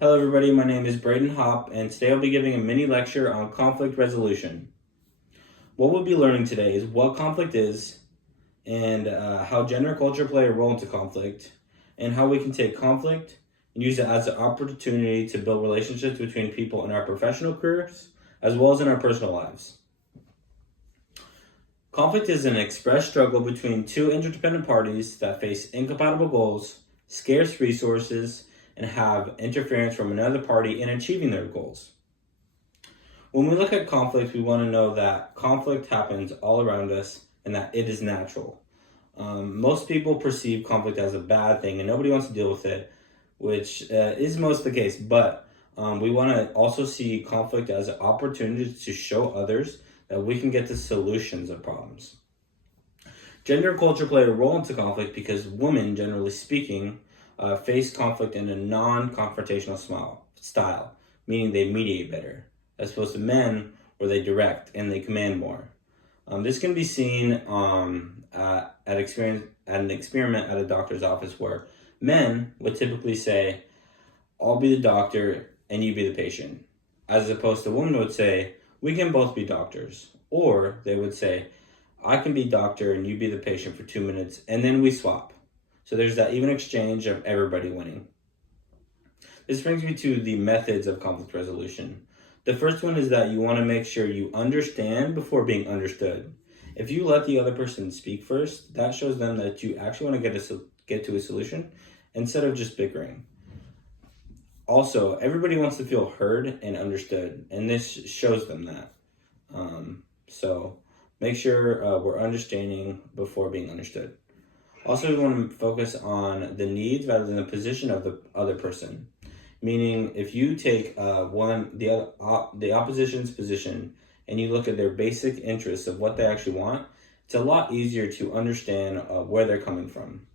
Hello everybody, my name is Braden Hopp, and today I'll be giving a mini lecture on conflict resolution. What we'll be learning today is what conflict is, and how gender and culture play a role into conflict, and how we can take conflict and use it as an opportunity to build relationships between people in our professional careers, as well as in our personal lives. Conflict is an expressed struggle between two interdependent parties that face incompatible goals, scarce resources, and have interference from another party in achieving their goals. When we look at conflict, we want to know that conflict happens all around us and that it is natural. Most people perceive conflict as a bad thing and nobody wants to deal with it, which is most of the case, but we want to also see conflict as an opportunity to show others that we can get to solutions of problems. Gender and culture play a role into conflict because women, generally speaking, face conflict in a non-confrontational style, meaning they mediate better, as opposed to men where they direct and they command more. This can be seen at an experiment at a doctor's office where men would typically say, "I'll be the doctor and you be the patient," as opposed to women would say, "We can both be doctors," or they would say, "I can be doctor and you be the patient for 2 minutes and then we swap." So there's that even exchange of everybody winning. This brings me to the methods of conflict resolution. The first one is that you want to make sure you understand before being understood. If you let the other person speak first, that shows them that you actually want to get to a solution instead of just bickering. Also, everybody wants to feel heard and understood, and this shows them that. So make sure we're understanding before being understood. Also, we want to focus on the needs rather than the position of the other person. Meaning, if you take the opposition's position and you look at their basic interests of what they actually want, it's a lot easier to understand where they're coming from.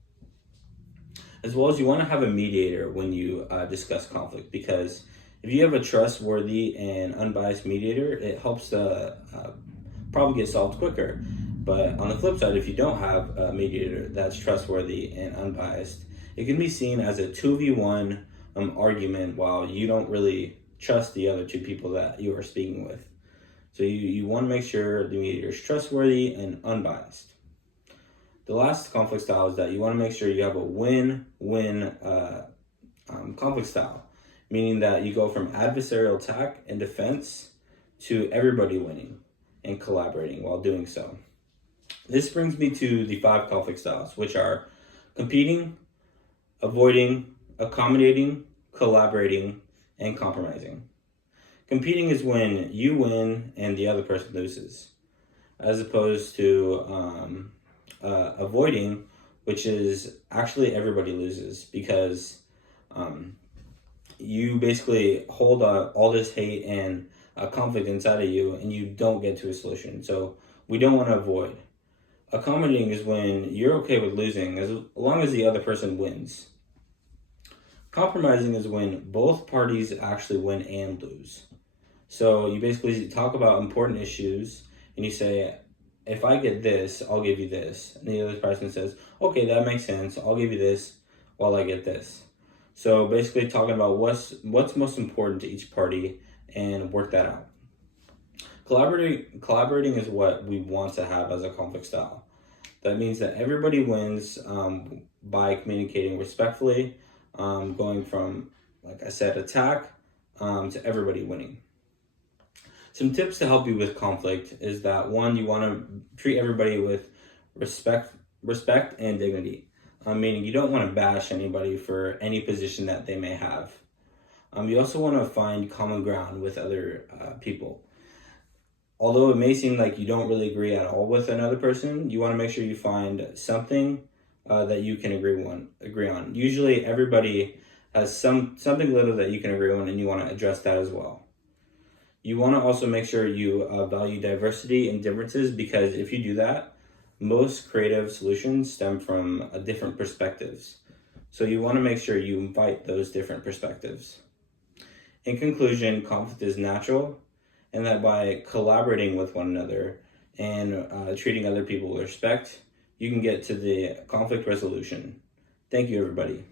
As well as you want to have a mediator when you discuss conflict, because if you have a trustworthy and unbiased mediator, it helps the problem get solved quicker. But on the flip side, if you don't have a mediator that's trustworthy and unbiased, it can be seen as a 2v1 argument while you don't really trust the other two people that you are speaking with. So you want to make sure the mediator is trustworthy and unbiased. The last conflict style is that you want to make sure you have a win-win conflict style, meaning that you go from adversarial attack and defense to everybody winning and collaborating while doing so. This brings me to the 5 conflict styles, which are competing, avoiding, accommodating, collaborating, and compromising. Competing is when you win and the other person loses, as opposed to avoiding, which is actually everybody loses because you basically hold all this hate and conflict inside of you and you don't get to a solution. So we don't want to avoid. Accommodating is when you're okay with losing as long as the other person wins. Compromising is when both parties actually win and lose. So you basically talk about important issues and you say, if I get this, I'll give you this. And the other person says, okay, that makes sense. I'll give you this while I get this. So basically talking about what's most important to each party and work that out. Collaborating is what we want to have as a conflict style. That means that everybody wins by communicating respectfully, going from, like I said, attack to everybody winning. Some tips to help you with conflict is that 1, you want to treat everybody with respect and dignity. Meaning you don't want to bash anybody for any position that they may have. You also want to find common ground with other people. Although it may seem like you don't really agree at all with another person, you want to make sure you find something that you can agree on. Usually everybody has something little that you can agree on, and you want to address that as well. You want to also make sure you value diversity and differences, because if you do that, most creative solutions stem from different perspectives. So you want to make sure you invite those different perspectives. In conclusion, conflict is natural, and that by collaborating with one another and treating other people with respect, you can get to the conflict resolution. Thank you, everybody.